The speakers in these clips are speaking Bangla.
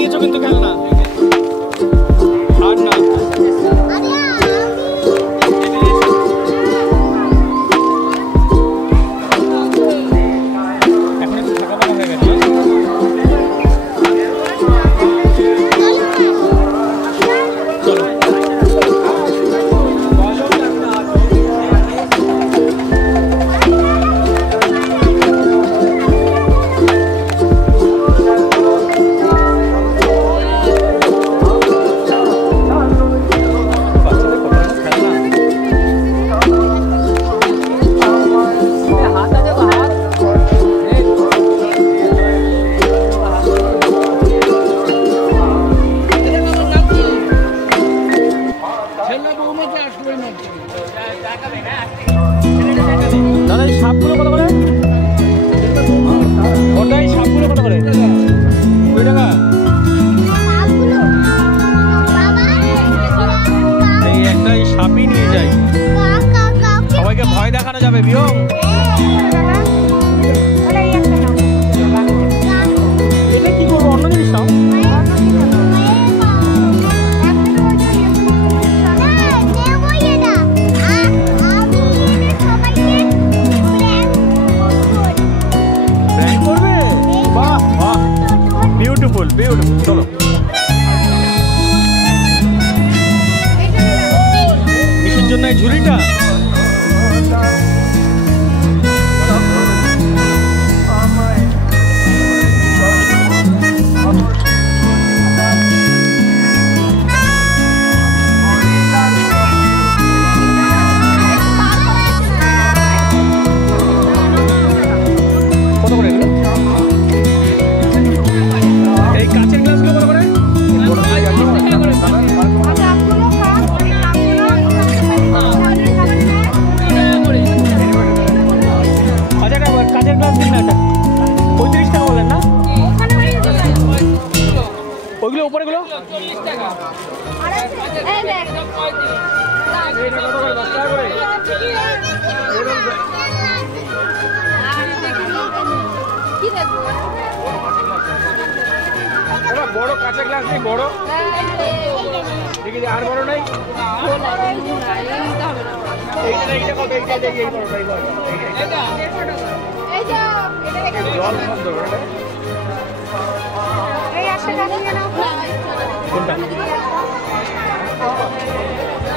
নিয়েছো কিন্তু খেলনা আর না দাদা এই সাপগুলো কত করে? ওটা এই সাপগুলো কত করে? 2 টাকা। এই একটা এই সাপই নিয়ে যাই, সবাইকে ভয় দেখানো যাবে। বিয়ম এটা কি করবো? অন্য জিনিস নাও। Beautiful beautiful. চলো কিসের জন্য এই ঝুড়িটা? কত করে এগুলো? এই কাঁচের গ্লাসগুলো কত করে? কাঁচের গ্লাস দিন না, এটা 35 টাকা বলেন না? ওইগুলো উপরে গুলো বড় কাঁচের গ্লাস নেই? বড় দেখি আর বড় নাই? এইটা কত? এই বড়টাই বড়। জল বন্ধ করে কোনটা?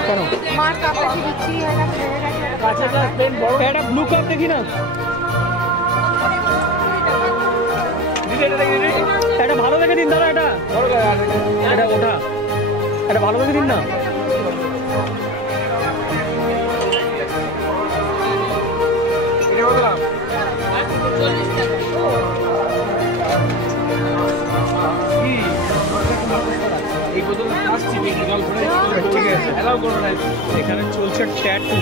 কেন কাঁচের গ্লাস পেন বড়? একটা ব্লু কাপ দেখি না, এটা ভালো দেখে দিন দাদা। এটা এটা ওঠা, এটা ভালো দেখে দিন না। ঠিক আছে, এখানে চলছে ট্যাটু।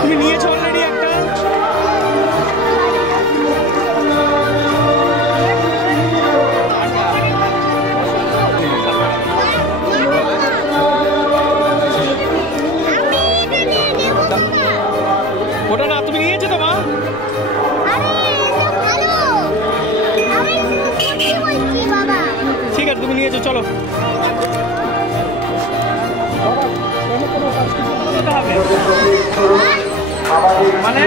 তুমি নিয়েছো অলরেডি একটা। ওটা না, তুমি নিয়েছো তো মা? ঠিক আছে, তুমি নিয়েছো, চলো। মানে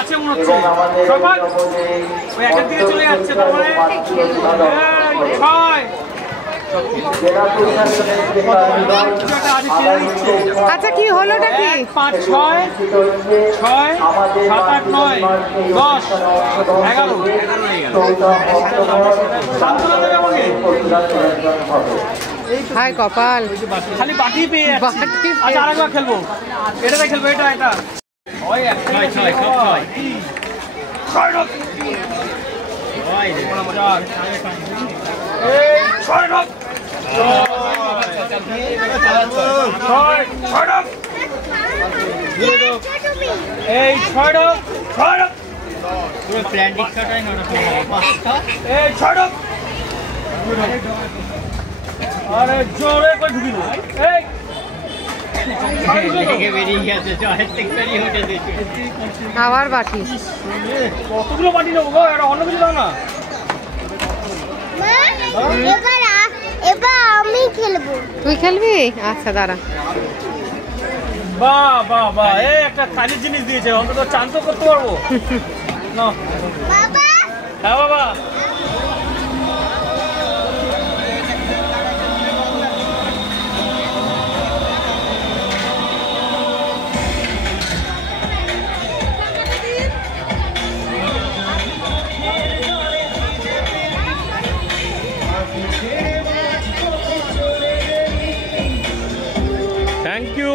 আছে মনে হচ্ছে ওই একের দিকে চলে যাচ্ছে। আচ্ছা কি হলোটা কি? 5 6 6 7 8 9 10 11 হাই কপাল, খালি বাটি পেয়ে যাচ্ছি। আচ্ছা আরেকবার খেলবো, এটাতে খেলবো, এটা ওই 6 6 সব 6 আরে জোরে করে ঢুকি না, আবার বাটি। কতগুলো বাটি নেবো গো, এটা অন্য কিছু দাও না। এবার আমি খেলবো। তুই খেলবি? আচ্ছা দাঁড়া। বাহ বাহ বাহ, এই একটা কাজের জিনিস দিয়েছে, অন্তত চান তো করতে পারবো না। বাবা, হ্যাঁ বাবা। Thank you.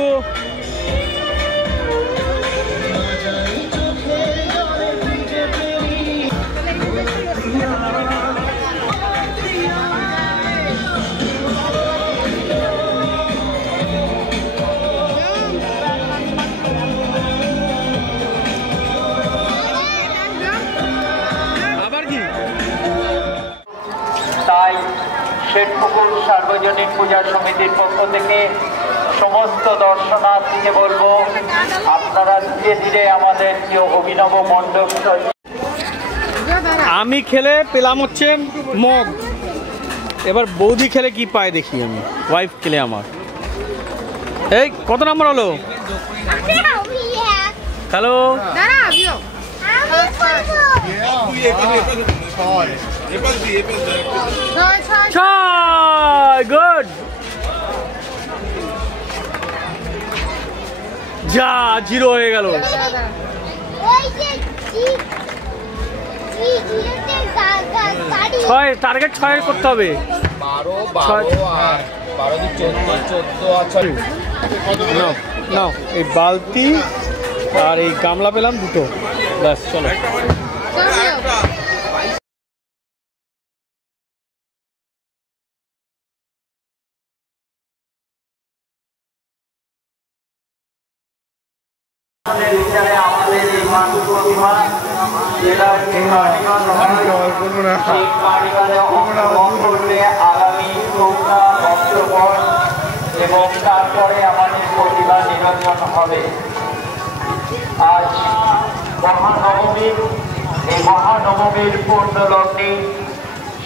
আবার কি? তাই শেঠপুকুর সার্বজনীন পূজা সমিতির পক্ষ থেকে সমস্ত দর্শনার্থীকে বলবো, আপনারা ধীরে ধীরে আমাদের যে অভিনব মণ্ডপ। আমি খেলে পেলাম হচ্ছে মগ, এবার বৌদি খেলে কি পায় দেখি আমি। ওয়াইফ খেলে আমার এই কত নাম্বার হলো? Hello, good. যা 0 হয়ে গেল। টার্গেট 6 করতে হবে। 12 নাও এই বালতি আর এই গামলা পেলাম দুটো, ব্যাস চলো। আমাদের এই মাতৃ প্রতিমা জেলার যে কার্নিভালে অংশগ্রহণ করবে আগামী 14 অক্টোবর, এবং তারপরে আমাদের প্রতিভা নিরঞ্জন হবে। আজ মহানবমীর, এই মহানবমীর পূর্ণ লগ্নে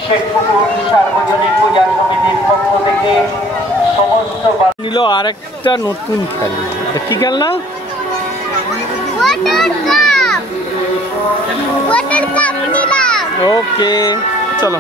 শেঠপুকুর সার্বজনীন পূজা সমিতির পক্ষ থেকে সমস্ত নিল আরেকটা নতুন খেলা। কি খেলনা? ওয়াটার কাপ নিলাম। ওকে চলো।